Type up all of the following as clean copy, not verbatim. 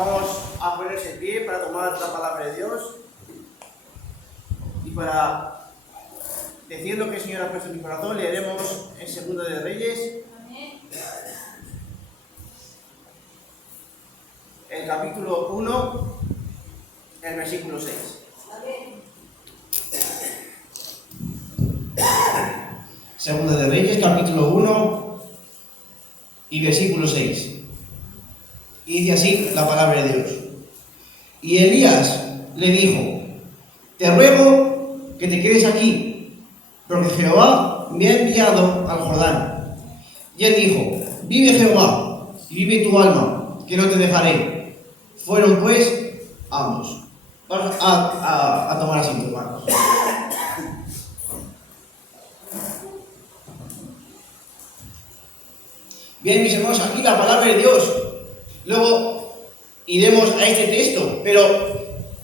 Vamos a ponerse en pie para tomar la palabra de Dios y para decir lo que el Señor ha puesto en mi corazón. Leeremos en Segunda de Reyes, el capítulo 1, el versículo 6. Segunda de Reyes, capítulo 1 y versículo 6. Y dice así la palabra de Dios. Y Elías le dijo: te ruego que te quedes aquí, porque Jehová me ha enviado al Jordán. Y él dijo: vive Jehová, y vive tu alma, que no te dejaré. Fueron pues ambos. Vamos a tomar asiento, hermanos. Bien, mis hermanos, aquí la palabra de Dios. Luego iremos a este texto, pero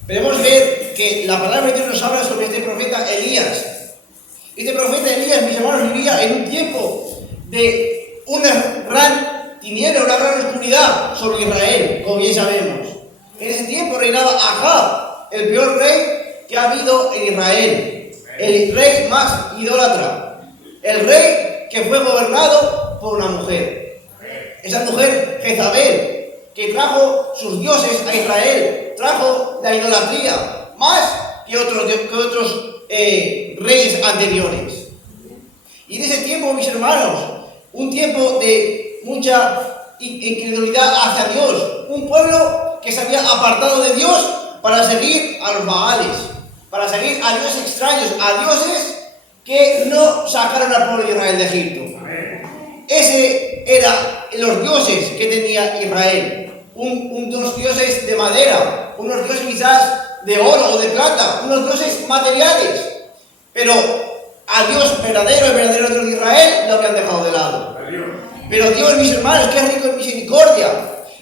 podemos ver que la palabra de Dios nos habla sobre este profeta Elías. Este profeta Elías, mis hermanos, vivía en un tiempo de una gran tiniebla, una gran oscuridad sobre Israel, como bien sabemos. En ese tiempo reinaba Ahab, el peor rey que ha habido en Israel, el rey más idólatra, el rey que fue gobernado por una mujer. Esa mujer, Jezabel, que trajo sus dioses a Israel, trajo la idolatría, más que otros reyes anteriores. Y en ese tiempo, mis hermanos, un tiempo de mucha incredulidad hacia Dios, un pueblo que se había apartado de Dios para seguir a los Baales, para seguir a dioses extraños, a dioses que no sacaron al pueblo de Israel de Egipto. Ese eran los dioses que tenía Israel. Unos dioses de madera, unos dioses quizás de oro o de plata, unos dioses materiales. Pero a Dios verdadero, el verdadero Dios de Israel, lo habían dejado de lado. Pero Dios, mis hermanos, que es rico en misericordia,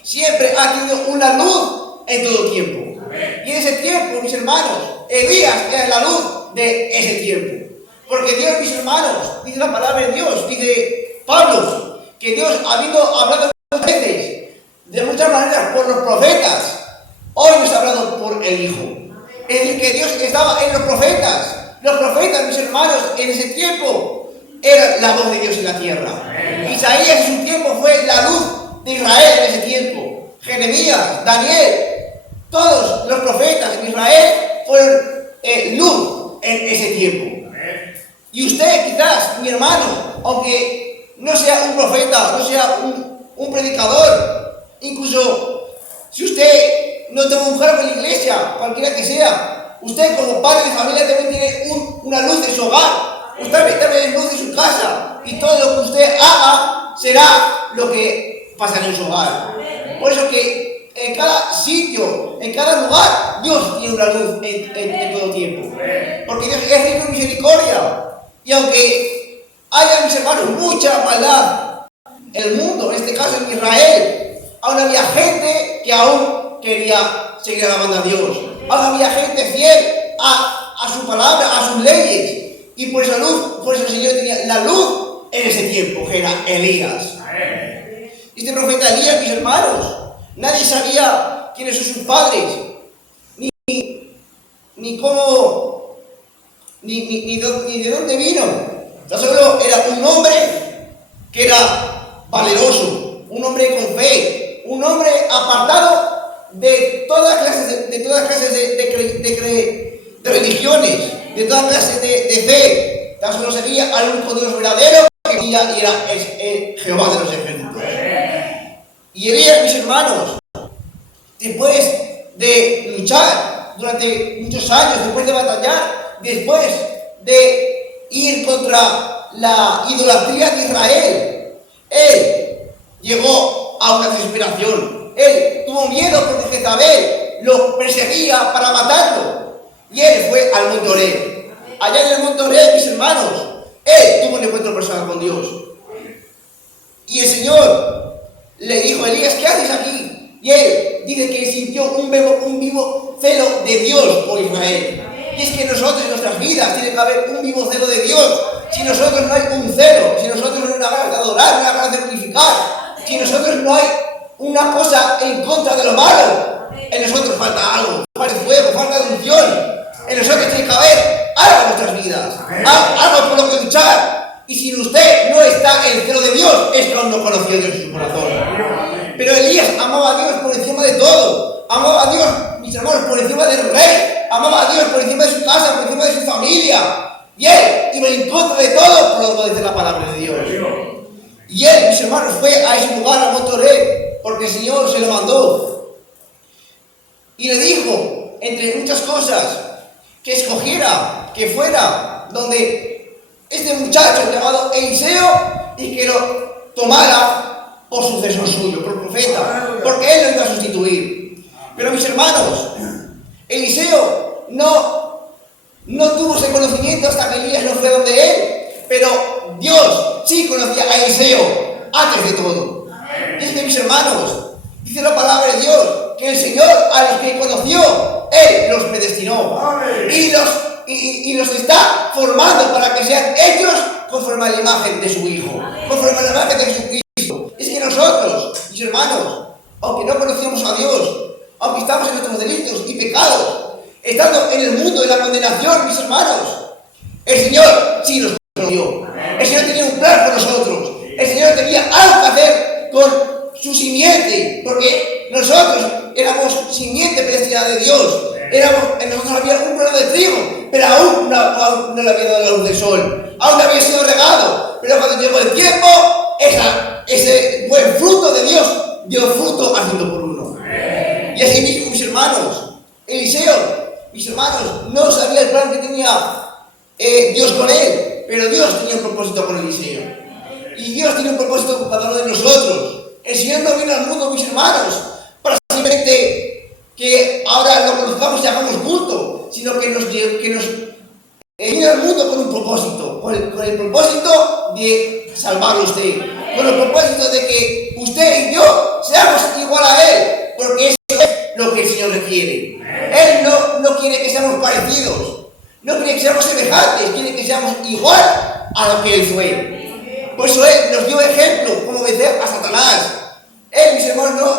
siempre ha tenido una luz en todo tiempo. Y en ese tiempo, mis hermanos, Elías era la luz de ese tiempo. Porque Dios, mis hermanos, dice la palabra de Dios, dice Pablo, que Dios, habiendo hablado muchas veces, de muchas maneras, por los profetas, hoy nos ha hablado por el Hijo. Es decir, que Dios estaba en los profetas. Los profetas, mis hermanos, en ese tiempo, eran la voz de Dios en la tierra. Isaías en su tiempo fue la luz de Israel en ese tiempo. Jeremías, Daniel, todos los profetas en Israel fueron luz en ese tiempo. Y usted, quizás, mi hermano, aunque no sea un profeta, no sea un predicador, incluso si usted no tiene un cargo en la iglesia, cualquiera que sea, usted como padre de familia también tiene una luz en su hogar. Usted también tiene luz en su casa, y todo lo que usted haga será lo que pasará en su hogar. Por eso que en cada sitio, en cada lugar, Dios tiene una luz en todo tiempo. Porque Dios es rico en misericordia. Y aunque haya, mis hermanos, mucha maldad en el mundo, en este caso en Israel, aún había gente que aún quería seguir alabando a Dios. Aún había gente fiel a su palabra, a sus leyes. Y por esa luz, por eso el Señor tenía la luz en ese tiempo, que era Elías. Este profeta Elías, mis hermanos, nadie sabía quiénes son sus padres, ni cómo, ni de dónde vino. Tan solo era un hombre que era valeroso, un hombre con fe, un hombre apartado de todas clases de religiones, de todas clases de fe. Tan solo seguía al único Dios verdadero, que era Jehová de los ejércitos. Y Elías, mis hermanos, después de luchar durante muchos años, después de batallar, después de ir contra la idolatría de Israel, él llegó a una desesperación. Él tuvo miedo porque Jezabel lo perseguía para matarlo. Y él fue al monte Oreb. Allá en el monte Oreb, mis hermanos, él tuvo un encuentro personal con Dios. Y el Señor le dijo a Elías: ¿qué haces aquí? Y él dice que sintió un vivo celo de Dios por Israel. Y es que nosotros en nuestras vidas tiene que haber un vivo celo de Dios. Si nosotros no hay un celo, si nosotros no hay una ganas de adorar, una ganas de glorificar, si nosotros no hay una cosa en contra de lo malo. En nosotros falta algo, falta fuego, falta unción. En nosotros tiene que haber algo en nuestras vidas, algo por lo que luchar. Y si usted no está en el celo de Dios, es que aún no conoció a Dios en su corazón. Pero Elías amaba a Dios por encima de todo. Amaba a Dios, mis hermanos, por encima del rey. Amaba a Dios por encima de su casa, por encima de su familia. Y él iba en contra de todo por lo que dice la palabra de Dios. Y él, mis hermanos, fue a ese lugar, a Monte Oreb, porque el Señor se lo mandó. Y le dijo, entre muchas cosas, que escogiera, que fuera donde este muchacho llamado Eliseo y que lo tomara por sucesor suyo, por profeta, porque él lo iba a sustituir. Pero mis hermanos, Eliseo no tuvo ese conocimiento hasta que Elías no fue donde él, pero Dios sí conocía a Eliseo antes de todo. Y es que, mis hermanos, dice la palabra de Dios que el Señor a los que conoció, Él los predestinó y los está formando para que sean hechos conforme a la imagen de su Hijo, conforme a la imagen de Jesucristo. Es que nosotros, mis hermanos, aunque no conocemos a Dios, aunque estamos en nuestros delitos y pecados, estando en el mundo de la condenación, mis hermanos, el Señor sí nos conoció. El Señor tenía un plan con nosotros. El Señor tenía algo que hacer con su simiente, porque nosotros éramos simiente predestinada de Dios. En nosotros había un grano de trigo, pero aún no le había dado la luz del sol. Aún no había sido regado. Pero cuando llegó el tiempo, ese buen fruto de Dios dio fruto al 100 por 1. Y así mismo, mis hermanos, Eliseo, mis hermanos, no sabía el plan que tenía Dios con él, pero Dios tenía un propósito con Eliseo. Y Dios tiene un propósito con cada uno de nosotros. El Señor no vino al mundo, mis hermanos, para simplemente que ahora lo conozcamos y hagamos culto, sino que nos vino al mundo con un propósito, con el propósito de salvar a usted, con el propósito de que usted y yo seamos igual a Él, porque eso es lo que el Señor requiere. Él no quiere que seamos parecidos, no quiere que seamos semejantes, quiere que seamos igual a lo que Él fue. Por eso Él nos dio ejemplo, como vencer a Satanás. Él, mis hermanos,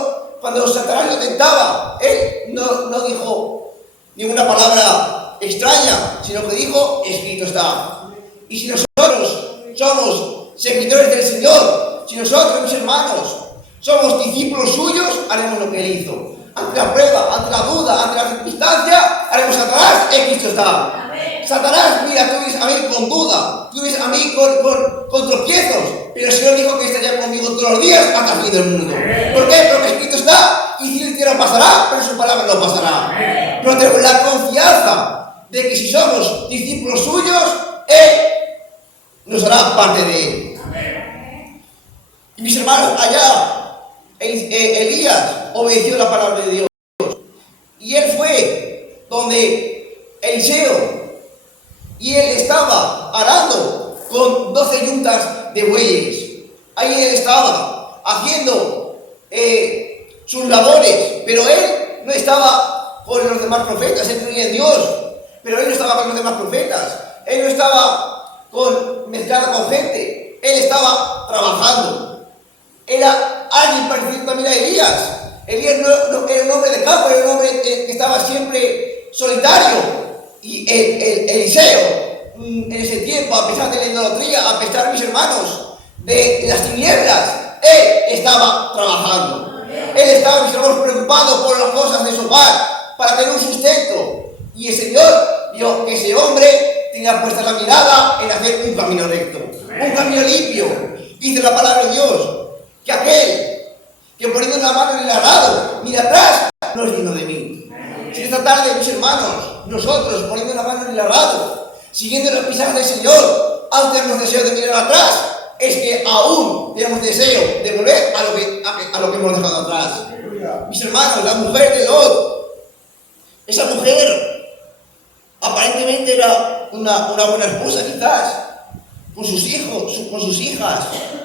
cuando Satanás lo tentaba, Él no dijo ninguna palabra extraña, sino que dijo, escrito está. Y si nosotros somos seguidores del Señor, si nosotros, mis hermanos, somos discípulos suyos, haremos lo que Él hizo. Ante la prueba, ante la duda, ante la circunstancia, haremos atrás, Cristo está. Satanás, mira, tú vienes a mí con duda, tú vienes a mí con tropiezos, pero el Señor dijo que estaría conmigo todos los días hasta el fin del mundo. ¿Por qué? Porque escrito está, y si el tierra pasará, pero su palabra no pasará. Pero tenemos la confianza de que si somos discípulos suyos, Él nos hará parte de Él. Y mis hermanos, allá Elías obedeció la palabra de Dios. Y él fue donde Eliseo, y él estaba arando con 12 yuntas de bueyes. Ahí él estaba haciendo sus labores, pero él no estaba con los demás profetas. Él creía en Dios, pero él no estaba con los demás profetas. Él no estaba mezclado con gente. Él estaba trabajando. Era alguien parecido también a Elías. Elías no era un hombre de campo, era un hombre que estaba siempre solitario. Y Eliseo, en ese tiempo, a pesar de la idolatría, a pesar, mis hermanos, de las tinieblas, él estaba trabajando. Él estaba, mis hermanos, preocupado por las cosas de su hogar, para tener un sustento. Y el Señor vio que ese hombre tenía puesta la mirada en hacer un camino recto, un camino limpio. Dice la palabra de Dios que aquel que poniendo la mano en el arado mira atrás no es digno de mí. Si esta tarde, mis hermanos, nosotros poniendo la mano en el arado, siguiendo las pisadas del Señor, aún tenemos deseo de mirar atrás, es que aún tenemos deseo de volver a lo que hemos dejado atrás. Mis hermanos, la mujer de Lot, esa mujer aparentemente era una buena esposa, quizás, con sus hijos, con sus hijas,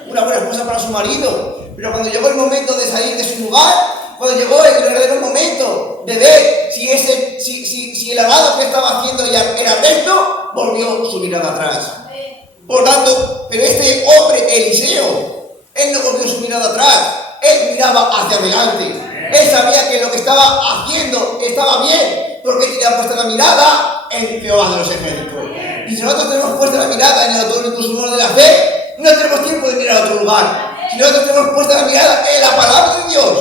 una buena esposa para su marido, pero cuando llegó el momento de salir de su lugar, cuando llegó el verdadero momento de ver si el arado que estaba haciendo ella era recto, volvió su mirada atrás. Por tanto, pero este hombre, Eliseo, él no volvió su mirada atrás, él miraba hacia adelante. Él sabía que lo que estaba haciendo estaba bien, porque tenía puesta la mirada en Jehová de los ejércitos. Y si nosotros tenemos puesta la mirada en el autor y consumador de la fe, no tenemos tiempo de mirar a otro lugar. Si nosotros tenemos puesta la mirada en la palabra de Dios,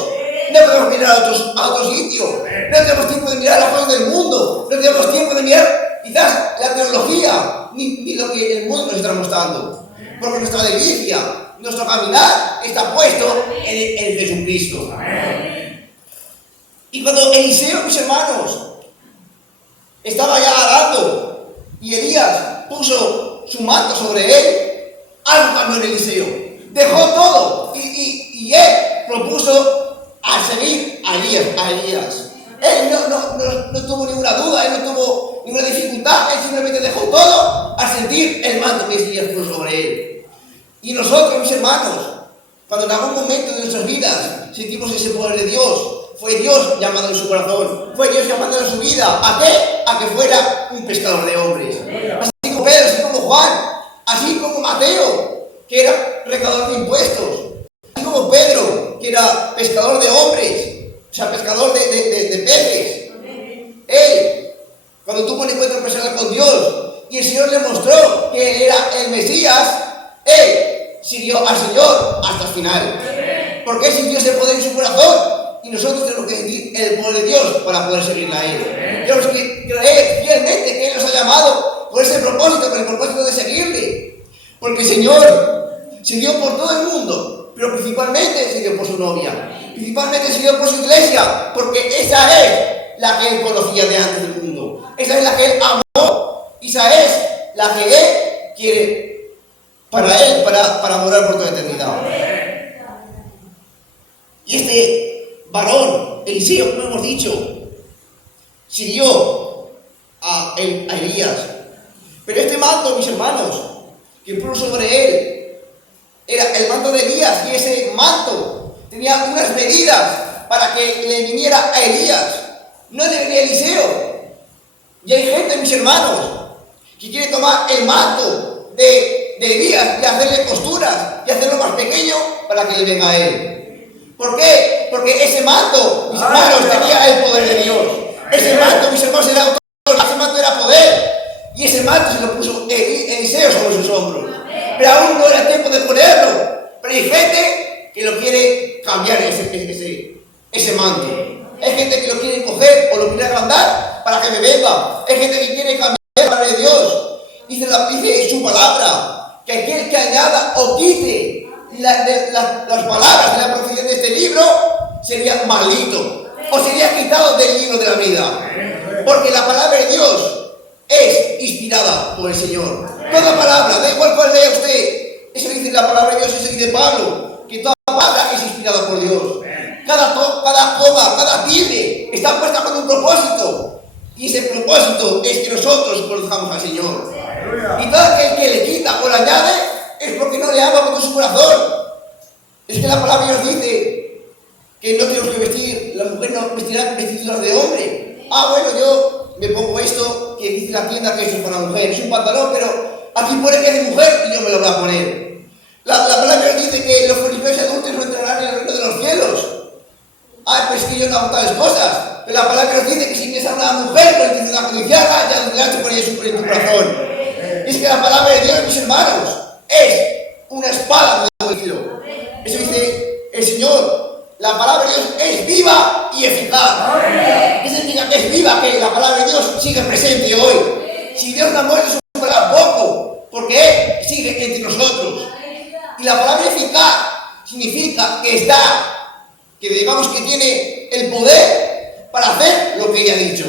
no podemos mirar a otro sitio. No tenemos tiempo de mirar las cosas del mundo. No tenemos tiempo de mirar quizás la teología, ni lo que el mundo nos está mostrando. Porque nuestra delicia, nuestro caminar está puesto en Jesucristo. Y cuando Eliseo, mis hermanos, estaba ya arando y Elías puso su manto sobre él, algo cambió en Eliseo. Dejó todo y él propuso a seguir a Elías. Él no tuvo ninguna duda, él no tuvo ninguna dificultad, él simplemente dejó todo a sentir el manto que Elías puso sobre él. Y nosotros, mis hermanos, cuando en algún momento de nuestras vidas sentimos ese poder de Dios, fue Dios llamando en su corazón, fue Dios llamando en su vida. ¿A qué? A que fuera un pescador de hombres. Así como Pedro, así como Juan, así como Mateo, que era recaudador de impuestos, así como Pedro, que era pescador de hombres, o sea, pescador de peces. Él, cuando tuvo un encuentro personal con Dios y el Señor le mostró que era el Mesías, él siguió al Señor hasta el final. Porque él sintió ese poder en su corazón. Y nosotros tenemos que sentir el poder de Dios para poder seguirle a Él. Tenemos que creer fielmente que Él nos ha llamado por ese propósito, por el propósito de seguirle. Porque el Señor se dio por todo el mundo, pero principalmente se dio por su novia. Principalmente se dio por su iglesia, porque esa es la que Él conocía de antes del mundo. Esa es la que Él amó. Esa es la que Él quiere para Él, para morar por toda la eternidad. Y este varón, Eliseo, como hemos dicho, siguió a Elías. Pero este manto, mis hermanos, que puso sobre él, era el manto de Elías, y ese manto tenía unas medidas para que le viniera a Elías. No le venía a Eliseo. Y hay gente, mis hermanos, que quiere tomar el manto de Elías y hacerle costuras y hacerlo más pequeño para que le venga a él. ¿Por qué? Porque ese manto, mis hermanos, tenía el poder de Dios. Ese manto, mis hermanos, era autoridad, ese manto era poder. Y ese manto se lo puso Eliseo sobre sus hombros. Pero aún no era tiempo de ponerlo. Pero hay gente que lo quiere cambiar ese manto. Hay gente que lo quiere coger o lo quiere agrandar para que me venga. Hay gente que quiere cambiar la palabra de Dios. Dice su palabra que aquel que añada o quite las palabras de la profecía de este libro sería maldito o sería quitado del libro de la vida, porque la palabra de Dios es inspirada por el Señor. Toda palabra, da igual cuál lea usted, eso dice la palabra de Dios, eso dice Pablo, que toda palabra es inspirada por Dios. Cada coma, cada tilde está puesta con un propósito, y ese propósito es que nosotros conozcamos al Señor. Y todo aquel que le quita o le añade es porque no le ama con todo su corazón. Es que la palabra de Dios dice que no tenemos que vestir, la mujer no vestirá vestiduras de hombre. Bueno, yo me pongo esto que dice la tienda que eso es para la mujer, es un pantalón, pero aquí pone que es de mujer y yo me lo voy a poner. La palabra de Dios dice que los fariseos adultos no entrarán en el reino de los cielos. Pues que yo no hago tales cosas. Pero la palabra de Dios dice que si ves a una mujer con intención de codiciarla, ya delante por ella en tu corazón. Es que la palabra de Dios, mis hermanos, es una espada de doble filo. Eso dice el Señor. La palabra de Dios es viva y eficaz. Eso significa que es viva, que la palabra de Dios sigue presente hoy. Si Dios no ha muerto, eso será poco, porque Él sigue entre nosotros. Y la palabra eficaz significa que está, que digamos que tiene el poder para hacer lo que ella ha dicho.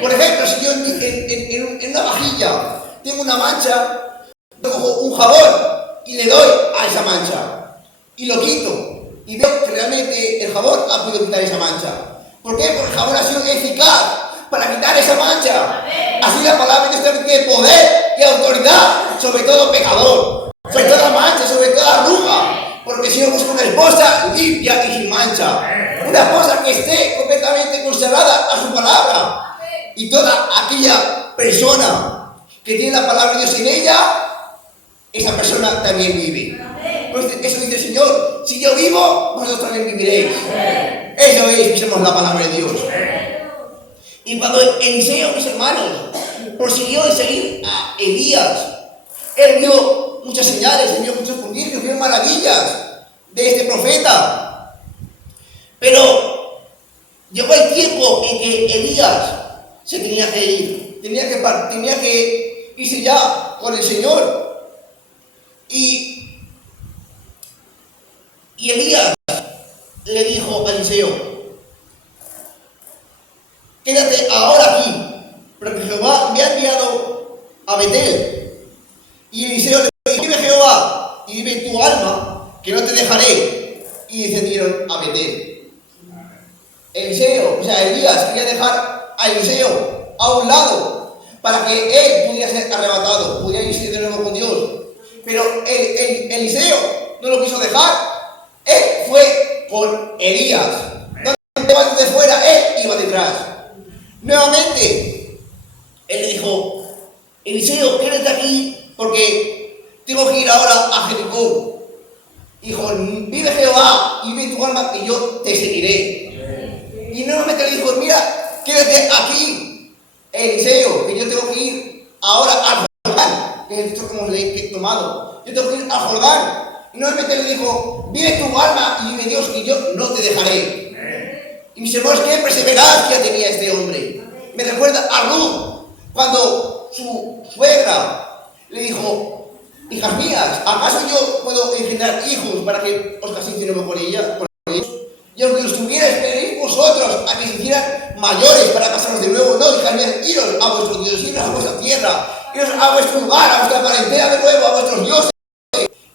Por ejemplo, si yo en una vajilla tengo una mancha, yo cojo un jabón y le doy a esa mancha y lo quito y veo que realmente el jabón ha podido quitar esa mancha. ¿Por qué? Porque el jabón ha sido eficaz para quitar esa mancha. Así la palabra de Dios tiene poder y autoridad sobre todo pecador, sobre toda mancha, sobre toda arruga. Porque si yo busco una esposa limpia y sin mancha, una esposa que esté completamente consagrada a su palabra, y toda aquella persona que tiene la palabra de Dios en ella, esa persona también vive. Pues eso dice el Señor. Si yo vivo, vosotros también viviréis. Eso es, mis hermanos, la palabra de Dios. Y cuando Eliseo, mis hermanos, prosiguió en seguir a Elías, él vio muchas señales, él vio muchos prodigios, vio maravillas de este profeta. Pero llegó el tiempo en que Elías se tenía que ir, tenía que irse ya con el Señor. Y Elías le dijo a Eliseo: quédate ahora aquí, porque Jehová me ha enviado a Betel. Y Eliseo le dijo: vive Jehová y vive tu alma, que no te dejaré. Y descendieron a Betel. Elías quería dejar a Eliseo a un lado para que él pudiera ser arrebatado, pudiera irse de nuevo con Dios. Pero Eliseo no lo quiso dejar. Él fue con Elías. Donde iba de fuera, él iba detrás. Nuevamente, él le dijo: Eliseo, quédate aquí porque tengo que ir ahora a Jericó. Dijo: vive Jehová y vive tu alma, que yo te seguiré. Y nuevamente le dijo: mira, quédate aquí, Eliseo, que yo tengo que ir ahora al Jordán, que es esto que hemos tomado. Yo tengo que ir al Jordán. Y nuevamente le dijo: vive tu alma y vive Dios, y yo no te dejaré. Y mis hermanos, qué perseverancia tenía este hombre. Me recuerda a Ruth, cuando su suegra le dijo: hijas mías, ¿acaso yo puedo engendrar hijos para que os caséis de nuevo con ellos? Y aunque los tuviera, esperaréis vosotros a que se hicieran mayores para casaros de nuevo. No, hijas mías, iros a vuestro Dios, iros a vuestra tierra, iros a vuestro lugar, a vuestra parentela de nuevo, a vuestros dioses.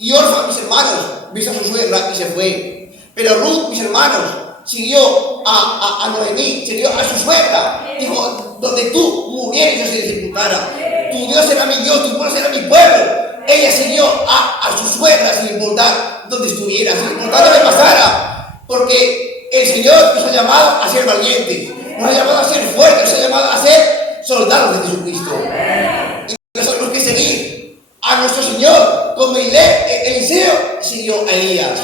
Y Orfa, mis hermanos, vio a su suegra y se fue. Pero Ruth, mis hermanos, siguió a Noemí, siguió a su suegra. Dijo: donde tú murieras, yo se sepultara. Tu Dios será mi Dios, tu pueblo será mi pueblo. Ella siguió a su suegra sin importar dónde estuviera, sin importar lo que pasara. Porque el Señor nos ha llamado a ser valientes, nos ha llamado a ser fuertes, nos ha llamado a ser soldados de Jesucristo. Y nosotros tenemos que seguir a nuestro Señor como Eliseo siguió a Elías.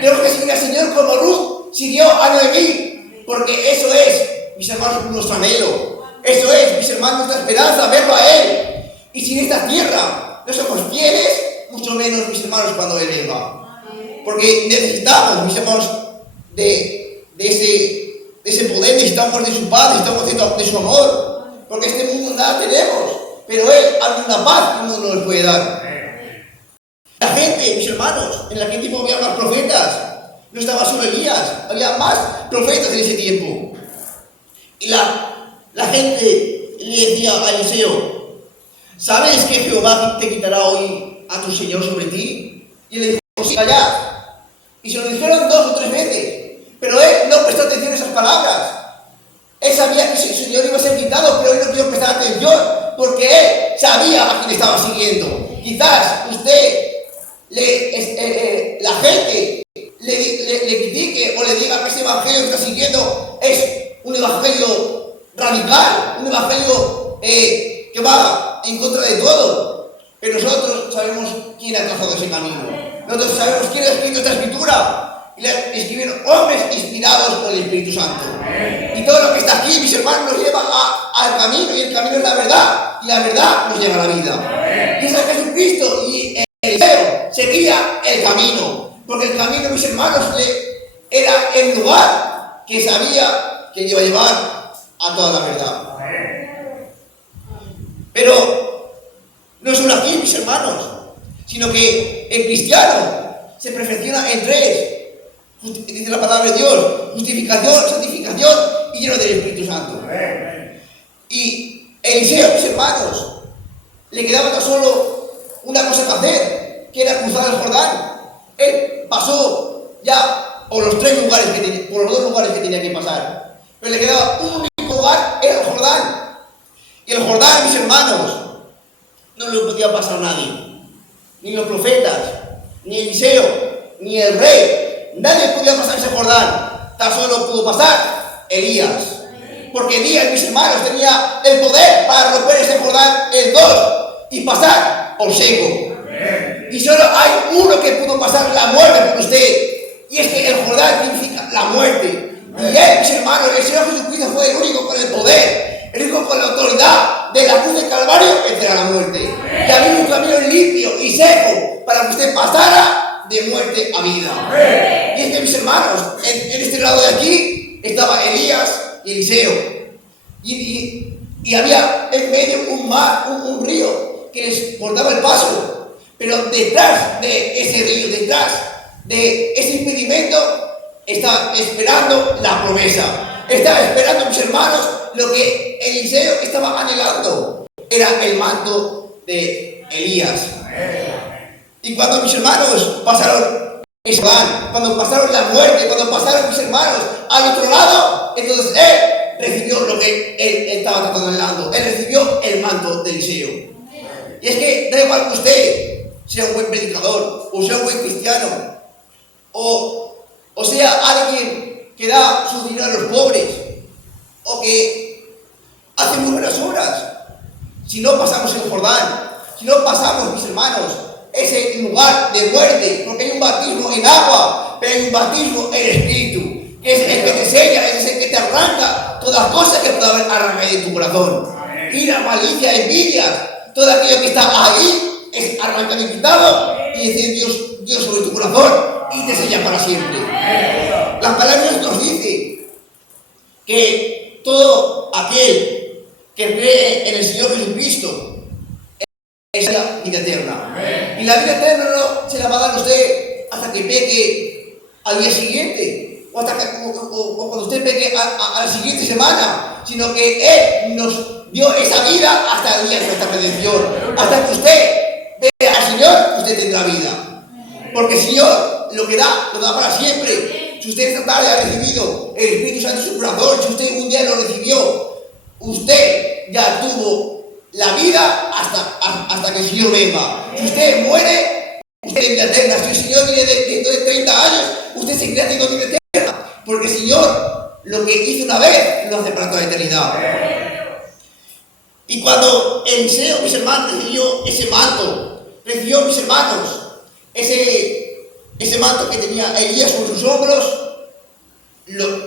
Tenemos que seguir al Señor como Ruth siguió a Noemí, porque eso es, mis hermanos, nuestro anhelo. Eso es, mis hermanos, nuestra esperanza, verlo a Él. Y si en esta tierra no somos fieles, mucho menos, mis hermanos, cuando Él venga. Porque necesitamos, mis hermanos, de ese poder, necesitamos de su paz, necesitamos de su amor. Porque este mundo nada tenemos, pero Él ha una paz que el mundo no nos puede dar. La gente, mis hermanos, en aquel tiempo había más profetas. No estaba solo Elías, había más profetas en ese tiempo. Y la gente le decía a Eliseo: ¿sabes que Jehová te quitará hoy a tu Señor sobre ti? Y él le dijo: sí, callad. Y se lo dijeron 2 o 3 veces. Pero él no prestó atención a esas palabras. Él sabía que su Señor iba a ser quitado, pero él no quiso prestar atención, porque él sabía a quién estaba siguiendo. Quizás usted, la gente, le critique o le diga que ese evangelio que está siguiendo es un evangelio radical, un evangelio que va en contra de todo. Pero nosotros sabemos quién ha trazado ese camino. Nosotros sabemos quién ha escrito esta escritura. Y la escribieron hombres inspirados por el Espíritu Santo. Y todo lo que está aquí, mis hermanos, nos lleva al camino. Y el camino es la verdad. Y la verdad nos lleva a la vida. Y ese es Jesucristo. Y Eliseo seguía el camino. Porque el camino, mis hermanos, era el lugar que sabía que iba a llevar a toda la verdad. Pero no solo aquí, mis hermanos, sino que el cristiano se perfecciona en 3. Dice la palabra de Dios: justificación, santificación y lleno del Espíritu Santo. Y Eliseo, mis hermanos, le quedaba tan solo una cosa que hacer, que era cruzar el Jordán. Él pasó ya por los 2 lugares que tenía que pasar, pero le quedaba un único lugar, era el Jordán. Y el Jordán, mis hermanos, no lo podía pasar nadie, ni los profetas, ni Eliseo, ni el rey. Nadie podía pasar ese Jordán. Tan solo pudo pasar Elías. Porque Elías, mis hermanos, tenía el poder para romper ese Jordán en 2 y pasar por seco. Y solo hay uno que pudo pasar la muerte por usted. Y es que el Jordán significa la muerte. Y él, mis hermanos, el Señor Jesucristo fue el único con el poder, el único con la autoridad de la cruz del Calvario, vencer a la muerte. Y había un camino limpio y seco para que usted pasara de muerte a vida. Y es que, mis hermanos, en este lado de aquí estaba Elías y Eliseo. Y había en medio un mar, un río que les cortaba el paso. Pero detrás de ese río, detrás de ese impedimento, está esperando la promesa. Está esperando, mis hermanos, lo que Eliseo estaba anhelando. Era el manto de Elías. Y cuando, mis hermanos, pasaron ese Jordán, cuando pasaron la muerte, cuando pasaron, mis hermanos, al otro lado, entonces él recibió lo que él estaba anhelando. Él recibió el manto de Eliseo. Y es que da igual que usted sea un buen predicador, o sea un buen cristiano, o sea alguien que da su dinero a los pobres, o que hace muy buenas obras. Si no pasamos el Jordán, si no pasamos, mis hermanos, ese lugar de muerte, porque hay un bautismo en agua, pero hay un bautismo en espíritu, que es el que te sella, es el que te arranca todas las cosas que puede haber arrancado en tu corazón. Ira, malicia, envidia, todo aquello que está ahí es arrancado y quitado, y decir Dios sobre tu corazón y te sella para siempre. La palabra nos dice que todo aquel que cree en el Señor Jesucristo es la vida eterna. Y la vida eterna no se la va a dar usted hasta que peque al día siguiente, o cuando usted peque a la siguiente semana, sino que Él nos dio esa vida hasta el día de nuestra redención. Hasta que usted vea al Señor, usted tendrá vida. Porque el Señor lo que da, lo da para siempre. Si usted esta tarde ha recibido el Espíritu Santo en su corazón, si usted un día lo recibió, usted ya tuvo la vida hasta que el Señor venga. Si usted muere, usted tiene vida eterna. Si el Señor viene dentro de 30 años, usted seguirá teniendo vida eterna. Porque el Señor lo que hizo una vez, lo hace para toda la eternidad. Y cuando Eliseo, mis hermanos, recibió ese manto, recibió, mis hermanos, ese manto que tenía Elías sobre sus hombros,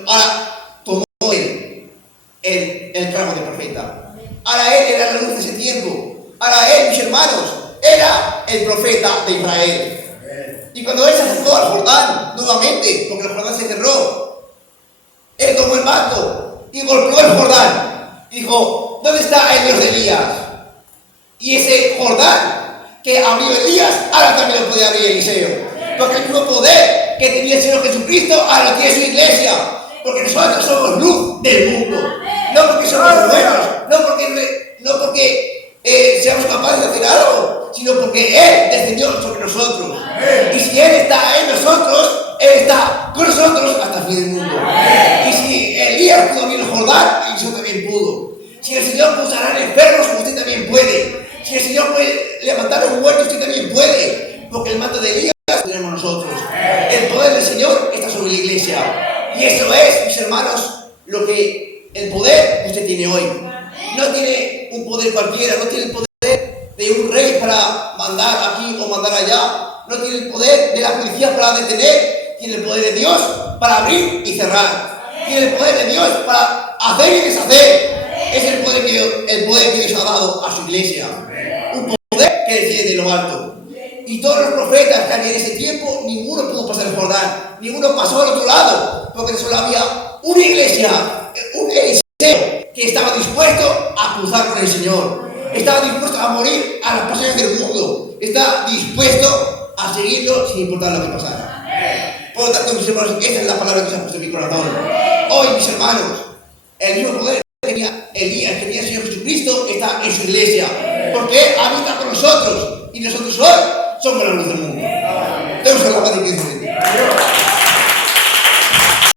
ahora tomó el cargo de profeta. Ahora él era la luz de ese tiempo. Ahora él, mis hermanos, era el profeta de Israel. Y cuando él se acercó al Jordán nuevamente, porque el Jordán se cerró, él tomó el manto y golpeó el Jordán y dijo: ¿dónde está el Dios de Elías? Y ese Jordán que abrió Elías, ahora también lo puede abrir Eliseo. Porque el mismo poder que tenía el Señor Jesucristo, ahora lo tiene su iglesia. Porque nosotros somos luz del mundo. No porque somos buenos, no porque seamos capaces de hacer algo, sino porque Él descendió sobre nosotros. Y si Él está en nosotros, Él está con nosotros hasta el fin del mundo. Y si Elías pudo abrir el Jordán, Eliseo también pudo. Si el Señor puede sanar enfermos, usted también puede. Si el Señor puede levantar a un muerto, usted también puede. Porque el manto de Elías lo tenemos nosotros. El poder del Señor está sobre la iglesia. Y eso es, mis hermanos, lo que el poder que usted tiene hoy. No tiene un poder cualquiera, no tiene el poder de un rey para mandar aquí o mandar allá. No tiene el poder de la policía para detener. Tiene el poder de Dios para abrir y cerrar. Tiene el poder de Dios para hacer y deshacer. Es el poder que Dios ha dado a su iglesia. Un poder que desciende de lo alto. Y todos los profetas que había en ese tiempo, ninguno pudo pasar el Jordán. Ninguno pasó al otro lado. Porque solo había una iglesia, un Eliseo, que estaba dispuesto a cruzar con el Señor. Estaba dispuesto a morir a las pasiones del mundo. Está dispuesto a seguirlo sin importar lo que pasara. Por lo tanto, mis hermanos, esta es la palabra que se ha puesto en mi corazón. Hoy, mis hermanos, el mismo poder que tenía Elías, que tenía el Señor Jesucristo, está en su iglesia. Porque Él habita con nosotros. Y nosotros hoy somos la luz del mundo. Tenemos que hablar de Cristo.